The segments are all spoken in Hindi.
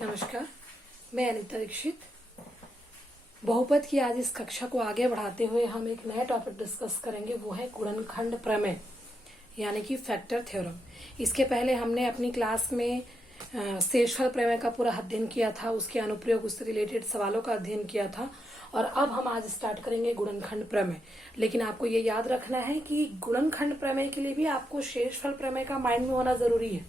नमस्कार, मैं अनीता दीक्षित। बहुपद की आज इस कक्षा को आगे बढ़ाते हुए हम एक नया टॉपिक डिस्कस करेंगे, वो है गुणनखंड प्रमेय यानी कि फैक्टर थ्योरम। इसके पहले हमने अपनी क्लास में शेषफल प्रमेय का पूरा अध्ययन किया था, उसके अनुप्रयोग, उससे रिलेटेड सवालों का अध्ययन किया था और अब हम आज स्टार्ट करेंगे गुणनखंड प्रमेय। लेकिन आपको ये याद रखना है कि गुणनखंड प्रमेय के लिए भी आपको शेषफल प्रमेय का माइंड में होना जरूरी है।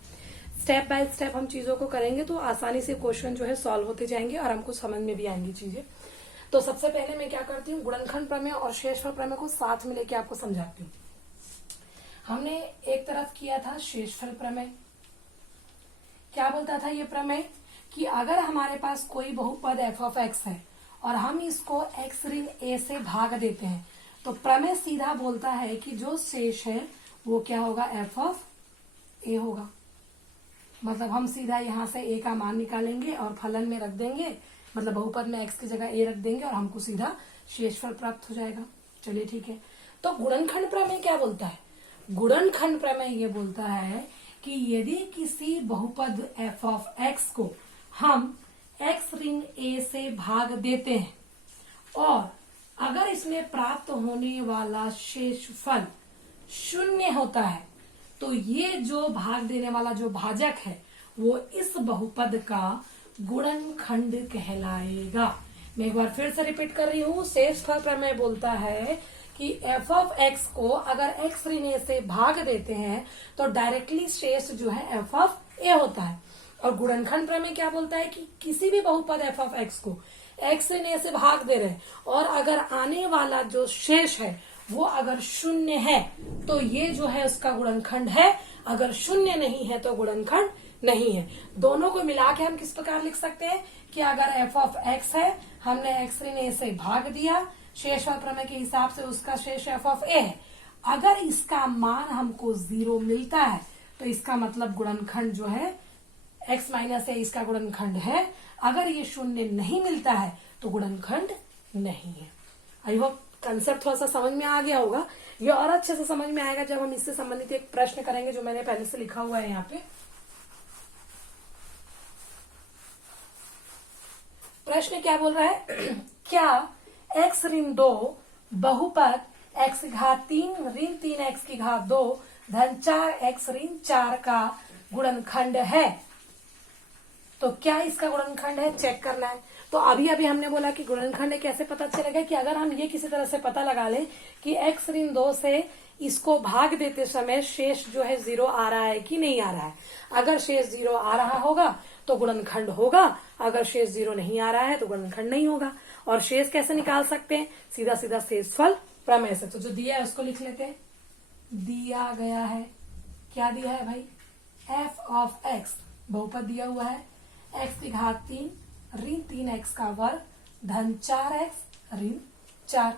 स्टेप बाय स्टेप हम चीजों को करेंगे तो आसानी से क्वेश्चन जो है सॉल्व होते जाएंगे और हमको समझ में भी आएंगी चीजें। तो सबसे पहले मैं क्या करती हूँ, गुणनखंड प्रमेय और शेषफल प्रमेय को साथ में लेके आपको समझाती हूँ। हमने एक तरफ किया था शेषफल प्रमेय। क्या बोलता था ये प्रमेय कि अगर हमारे पास कोई बहुपद एफ ऑफ एक्स है और हम इसको एक्स ऋण ए से भाग देते हैं तो प्रमेय सीधा बोलता है कि जो शेष है वो क्या होगा, एफ ऑफ ए होगा। मतलब हम सीधा यहाँ से ए का मान निकालेंगे और फलन में रख देंगे, मतलब बहुपद में एक्स की जगह ए रख देंगे और हमको सीधा शेषफल प्राप्त हो जाएगा। चलिए ठीक है। तो गुणनखंड प्रमेय क्या बोलता है? गुणनखंड प्रमेय ये बोलता है कि यदि किसी बहुपद एफ ऑफ एक्स को हम एक्स ऋण ए से भाग देते हैं और अगर इसमें प्राप्त होने वाला शेषफल शून्य होता है तो ये जो भाग देने वाला जो भाजक है वो इस बहुपद का गुणनखंड कहलाएगा। मैं एक बार फिर से रिपीट कर रही हूँ। शेषफल प्रमेय बोलता है कि एफ ऑफ एक्स को अगर एक्स ऋण ए से भाग देते हैं तो डायरेक्टली शेष जो है एफ ऑफ ए होता है। और गुणनखंड प्रमेय क्या बोलता है कि किसी भी बहुपद एफ ऑफ एक्स को एक्स ऋण ए से भाग दे रहे और अगर आने वाला जो शेष है वो अगर शून्य है तो ये जो है उसका गुणनखंड है, अगर शून्य नहीं है तो गुणनखंड नहीं है। दोनों को मिला के हम किस प्रकार लिख सकते हैं कि अगर एफ ऑफ एक्स है, हमने एक्स ऋण ए से भाग दिया, शेषफल प्रमेय के हिसाब से उसका शेष एफ ऑफ ए है। अगर इसका मान हमको 0 मिलता है तो इसका मतलब गुणनखंड जो है x माइनस ए इसका गुणनखंड है। अगर ये शून्य नहीं मिलता है तो गुणनखंड नहीं है। आई होप कंसेप्ट थोड़ा सा समझ में आ गया होगा। ये और अच्छे से समझ में आएगा जब हम इससे संबंधित एक प्रश्न करेंगे जो मैंने पहले से लिखा हुआ है यहाँ पे। प्रश्न क्या बोल रहा है क्या x ऋण 2 बहुपद x घात 3 ऋण 3x की घात 2 धन 4x ऋण 4 का गुणनखंड है? तो क्या इसका गुणनखंड है, चेक करना है। तो अभी हमने बोला कि गुणनखंड कैसे पता चलेगा कि अगर हम ये किसी तरह से पता लगा लें कि x ऋण 2 से इसको भाग देते समय शेष जो है 0 आ रहा है कि नहीं आ रहा है। अगर शेष 0 आ रहा होगा तो गुणनखंड होगा, अगर शेष 0 नहीं आ रहा है तो गुणनखंड नहीं होगा। और शेष कैसे निकाल सकते हैं? सीधा सीधा शेषफल प्रमेय से। तो जो दिया है उसको लिख लेते हैं। दिया गया है, क्या दिया है भाई, एफ ऑफ एक्स बहुपद दिया हुआ है, एक्स की घात 3 ऋण 3x का वर्ग धन 4x ऋण 4।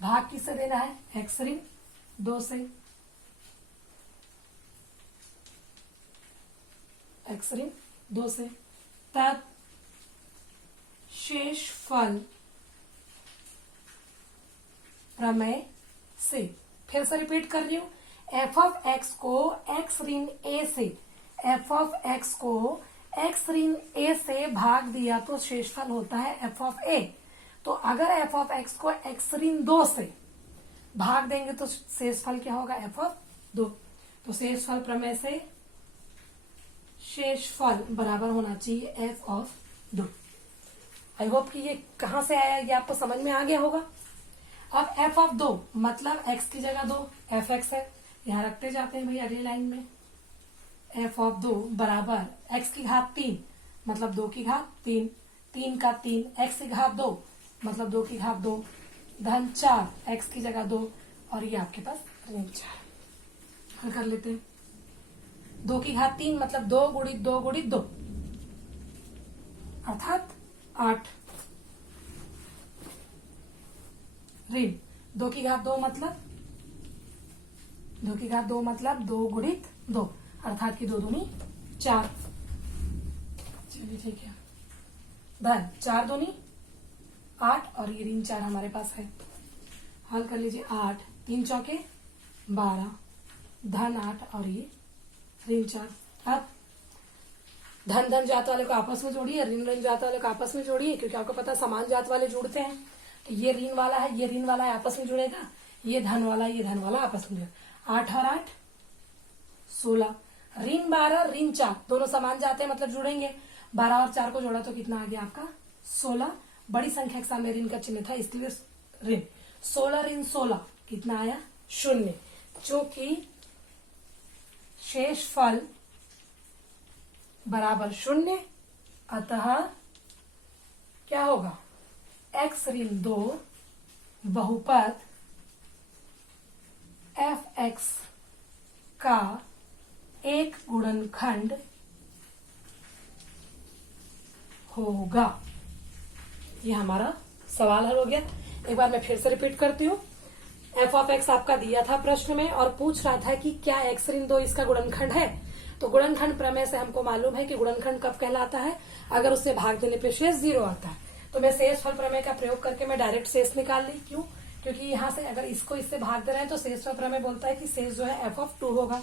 भाग किससे देना है, x ऋण 2 से, x ऋण 2 से। तब शेषफल प्रमेय से, फिर से रिपीट कर रही हूं, एफ ऑफ एक्स को एक्स ऋण ए से, एफ ऑफ एक्स को एक्स ऋण ए से भाग दिया तो शेषफल होता है एफ ऑफ ए। तो अगर एफ ऑफ एक्स को एक्स ऋण 2 से भाग देंगे तो शेषफल क्या होगा, एफ ऑफ 2। तो शेषफल प्रमेय से शेषफल बराबर होना चाहिए एफ ऑफ 2। आई होप कि ये कहां से आया ये आपको समझ में आ गया होगा। अब एफ ऑफ 2 मतलब एक्स की जगह 2 एफ एक्स है, यहां रखते जाते हैं भाई अगली लाइन में। एफ ऑफ 2 बराबर एक्स की घात 3 मतलब 2 की घात 3, 3 का 3 एक्स की घात 2 मतलब 2 की घात 2 धन 4 एक्स की जगह 2 और ये आपके पास ऋण 4। हल कर लेते हैं। 2 की घात 3 मतलब 2 गुणित 2 गुणित 2 अर्थात 8 ऋण 2 की घात 2 मतलब 2 की घात 2 मतलब 2 गुणित 2 अर्थात की 2 दूनी 4। चलिए ठीक है। धन 4 दूनी 8 और ये ऋण 4 हमारे पास है। हल कर लीजिए। 8 3 चौके 12 धन 8 और ये ऋण 4। अब धन धन जात वाले को आपस में जोड़िए, ऋण ऋण जात वाले को आपस में जोड़िए, क्योंकि आपको पता है समान जात वाले जुड़ते हैं। तो ये ऋण वाला है, ये ऋण वाला है, आपस में जुड़ेगा। ये धन वाला, ये धन वाला आपस में जुड़ेगा। 8 और 8 16, ऋण 12 ऋण 4 दोनों समान जाते हैं मतलब जुड़ेंगे। 12 और 4 को जोड़ा तो कितना आ गया आपका 16। बड़ी संख्या के सामने ऋण का चिन्ह था इसलिए ऋण। 16 ऋण 16 कितना आया 0, क्योंकि शेष फल बराबर 0, अतः क्या होगा x ऋण 2 बहुपद f(x) का एक गुणनखंड होगा। ये हमारा सवाल हल हो गया। एक बार मैं फिर से रिपीट करती हूँ। f(x) आपका दिया था प्रश्न में और पूछ रहा था कि क्या x ऋण 2 इसका गुणनखंड है। तो गुणनखंड प्रमेय से हमको मालूम है कि गुणनखंड कब कहलाता है, अगर उससे भाग देने पे शेष 0 आता है। तो मैं शेषफल प्रमेय का प्रयोग करके मैं डायरेक्ट शेष निकाल ली। क्यों? क्योंकि यहाँ से अगर इसको इससे भाग दे रहे हैं तो शेषफल प्रमेय बोलता है कि शेष जो है f(2) होगा।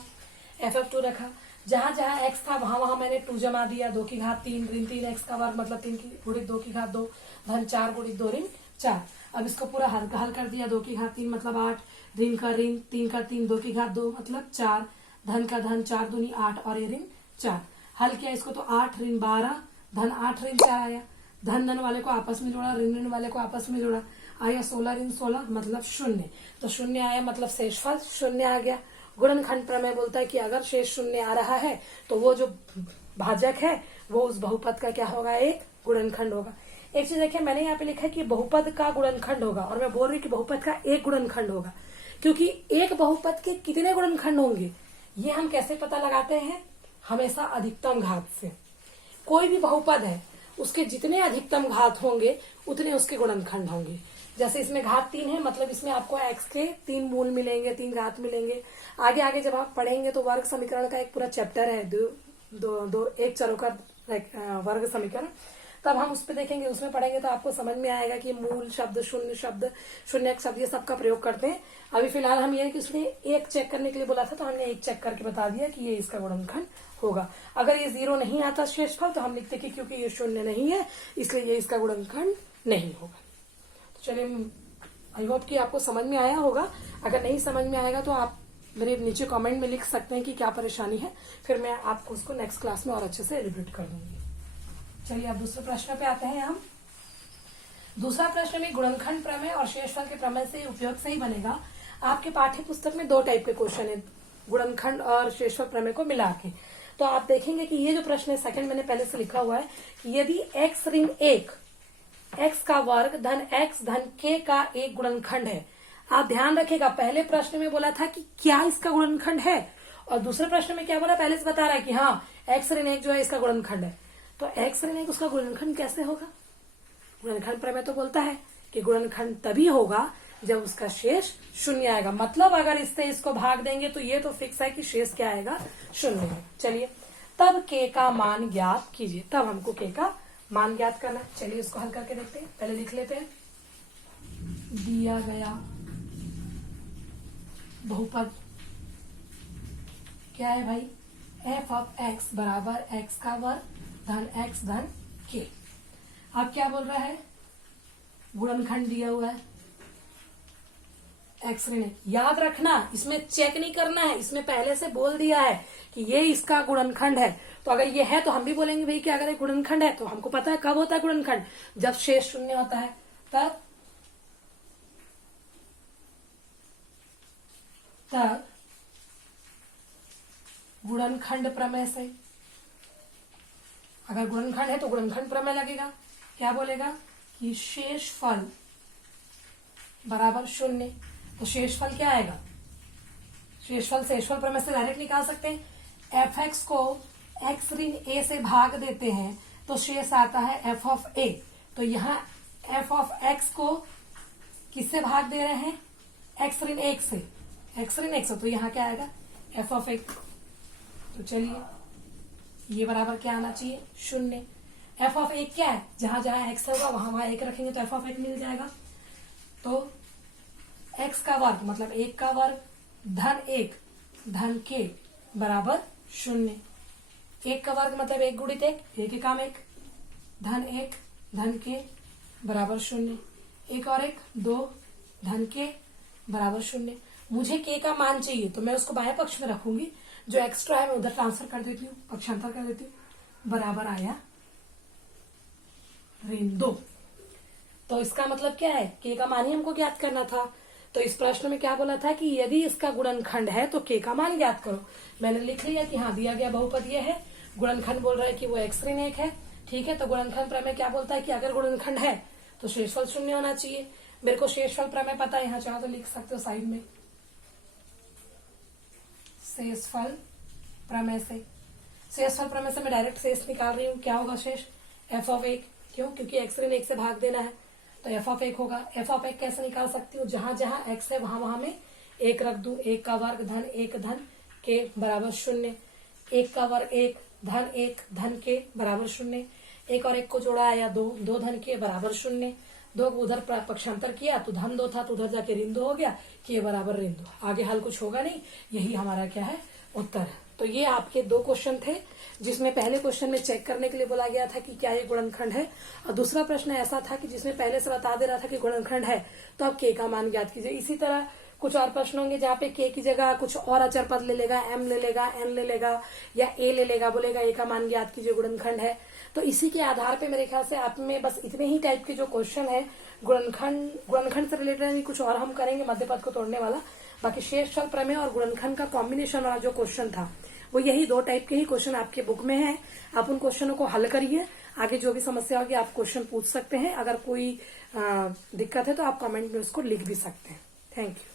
f(2) रखा, जहां जहां x था वहां वहां मैंने 2 जमा दिया। 2 की घात 3 ऋण 3x का वर्ग मतलब 3 की गुणित 2 की घात 2 धन 4 गुणित 2 ऋण 4। अब इसको पूरा हल कर दिया। 2 की घात 3 मतलब 8, ऋण का ऋण 3 का 3 2 की घात 2 मतलब 4, धन का धन 4 दूनी 8 और ये ऋण 4। हल किया इसको तो 8 ऋण 12 धन 8 ऋण 4 आया। धन धन वाले को आपस में जोड़ा, ऋण ऋण वाले को आपस में जोड़ा, आया 16 ऋण 16 मतलब 0। तो 0 आया मतलब शेषफल 0 आ गया। गुणनखंड प्रमेय बोलता है कि अगर शेष 0 आ रहा है तो वो जो भाजक है वो उस बहुपद का क्या होगा, एक गुणनखंड होगा। एक चीज देखिए, मैंने यहाँ पे लिखा है कि बहुपद का गुणनखंड होगा और मैं बोल रही हूँ कि बहुपद का एक गुणनखंड होगा, क्योंकि एक बहुपद के कितने गुणनखंड होंगे ये हम कैसे पता लगाते हैं, हमेशा अधिकतम घात से। कोई भी बहुपद है उसके जितने अधिकतम घात होंगे उतने उसके गुणनखंड होंगे। जैसे इसमें घात 3 है मतलब इसमें आपको x के 3 मूल मिलेंगे, 3 घात मिलेंगे। आगे आगे जब आप पढ़ेंगे तो वर्ग समीकरण का एक पूरा चैप्टर है, एक चरों का वर्ग समीकरण, तब हम उस पर देखेंगे, उसमें पढ़ेंगे तो आपको समझ में आएगा कि मूल शब्द, शून्य शब्द, शून्य शब्द ये सबका प्रयोग करते हैं। अभी फिलहाल हम ये कि उसने एक चेक करने के लिए बोला था तो हमने एक चेक करके बता दिया कि ये इसका गुणनखंड होगा। अगर ये 0 नहीं आता शेषफल तो हम लिखते कि क्योंकि ये 0 नहीं है इसलिए ये इसका गुणनखंड नहीं होगा। तो चलिए, आई होप कि आपको समझ में आया होगा। अगर नहीं समझ में आएगा तो आप मेरे नीचे कमेंट में लिख सकते हैं कि क्या परेशानी है, फिर मैं आपको उसको नेक्स्ट क्लास में और अच्छे से रिपीट कर दूंगी। चलिए अब दूसरे प्रश्न पे आते हैं हम। दूसरा प्रश्न में गुणनखंड प्रमेय और शेषफल के प्रमेय से उपयोग से ही बनेगा। आपके पाठ्य पुस्तक में 2 टाइप के क्वेश्चन है गुणनखंड और शेषफल प्रमेय को मिला के। तो आप देखेंगे कि ये जो प्रश्न है सेकंड मैंने पहले से लिखा हुआ है कि यदि x ऋण 1 x का वर्ग धन x धन k का एक गुणनखंड है। आप ध्यान रखिएगा, पहले प्रश्न में बोला था कि क्या इसका गुणनखंड है और दूसरे प्रश्न में क्या बोला, पहले से बता रहा है कि हाँ x ऋण 1 जो है इसका गुणनखंड है। तो x ऋण 1 उसका गुणनखंड कैसे होगा? गुणनखंड प्रमेय तो बोलता है कि गुणनखंड तभी होगा जब उसका शेष 0 आएगा। मतलब अगर इससे इसको भाग देंगे तो ये तो फिक्स है कि शेष क्या आएगा, 0 है। चलिए तब k का मान ज्ञात कीजिए। तब हमको k का मान ज्ञात करना। चलिए उसको हल करके देखते हैं। पहले लिख लेते हैं, दिया गया बहुपद क्या है भाई, f(x) बराबर x का वर्ग धन x धन k। अब क्या बोल रहा है, गुणनखंड दिया हुआ है x ऋण 1। याद रखना इसमें चेक नहीं करना है, इसमें पहले से बोल दिया है कि ये इसका गुणनखंड है। तो अगर ये है तो हम भी बोलेंगे भाई कि अगर ये गुणनखंड है तो हमको पता है कब होता है गुणनखंड, जब शेष 0 होता है। तब गुणनखंड प्रमेय से, अगर गुणनखंड है तो गुणनखंड प्रमेय लगेगा। क्या बोलेगा कि शेषफल बराबर 0। तो शेषफल क्या आएगा, शेषफल प्रमेय से डायरेक्ट निकाल सकते हैं। f(x) को x ऋण a से भाग देते हैं तो शेष आता है f(a). तो यहाँ f(x) को किससे भाग दे रहे हैं, x ऋण 1 से, x ऋण 1 से। तो यहाँ क्या आएगा f(1). तो चलिए ये बराबर क्या आना चाहिए, 0। f(1) क्या है, जहां जहां x होगा वहां वहां 1 रखेंगे तो f(1) मिल जाएगा। तो x का वर्ग मतलब 1 का वर्ग धन 1 धन k बराबर 0। एक का वर्ग मतलब एक गुणित एक, एक एकम एक, धन एक धन के बराबर शून्य, एक और एक दो, धन के बराबर शून्य। मुझे के का मान चाहिए तो मैं उसको बाएं पक्ष में रखूंगी, जो एक्स्ट्रा है मैं उधर ट्रांसफर कर देती हूँ, पक्षांतर कर देती हूँ, बराबर आया ऋण 2। तो इसका मतलब क्या है, के का मान ही हमको ज्ञात करना था। तो इस प्रश्न में क्या बोला था कि यदि इसका गुणनखंड है तो के का मान ज्ञात करो। मैंने लिख लिया कि हाँ दिया गया बहुपद ये है, गुणनखंड बोल रहा है कि वो x ऋण 1 है, ठीक है। तो गुणनखंड प्रमेय क्या बोलता है कि अगर गुणनखंड है तो शेषफल शून्य होना चाहिए। मेरे को शेषफल प्रमेय पता है, यहाँ चाहो तो लिख सकते हो साइड में, शेषफल प्रमेय से, शेषफल प्रमेय से मैं डायरेक्ट शेष निकाल रही हूँ। क्या होगा शेष, एफ ऑफ 1, क्यों, क्योंकि x ऋण 1 से भाग देना है तो एफ ऑफ 1 होगा। एफ ऑफ 1 कैसे निकाल सकती हूँ, जहां जहां x है वहां वहां में 1 रख दूं, 1 का वर्ग धन 1 धन के बराबर शून्य, 1 का वर्ग 1 धन 1 धन के बराबर शून्य, 1 और 1 को जोड़ा आया 2, 2 धन के बराबर शून्य, 2 को उधर पक्षांतर किया तो धन 2 था तो उधर जाके ऋण 2 हो गया, के बराबर ऋण 2। आगे हल कुछ होगा नहीं, यही हमारा क्या है उत्तर है। तो ये आपके 2 क्वेश्चन थे, जिसमें पहले क्वेश्चन में चेक करने के लिए बोला गया था कि क्या ये गुणनखंड है, और दूसरा प्रश्न ऐसा था कि जिसमें पहले से बता दे रहा था कि गुणनखंड है तो अब के का मान ज्ञात कीजिए। इसी तरह कुछ और प्रश्न होंगे जहाँ पे के की जगह कुछ और अचर पद ले लेगा, एम ले लेगा, एन ले लेगा या ए ले लेगा, बोलेगा ए का मान ज्ञात कीजिए, गुणनखंड है। तो इसी के आधार पे मेरे ख्याल से आप में बस इतने ही टाइप के जो क्वेश्चन है गुणनखंड से रिलेटेड, कुछ और हम करेंगे मध्य पद को तोड़ने वाला। बाकी शेषफल प्रमेय और गुणनखंड का कॉम्बिनेशन वाला जो क्वेश्चन था वो यही 2 टाइप के ही क्वेश्चन आपके बुक में है। आप उन क्वेश्चनों को हल करिए, आगे जो भी समस्या होगी आप क्वेश्चन पूछ सकते हैं। अगर कोई दिक्कत है तो आप कमेंट में उसको लिख भी सकते हैं। Thank you.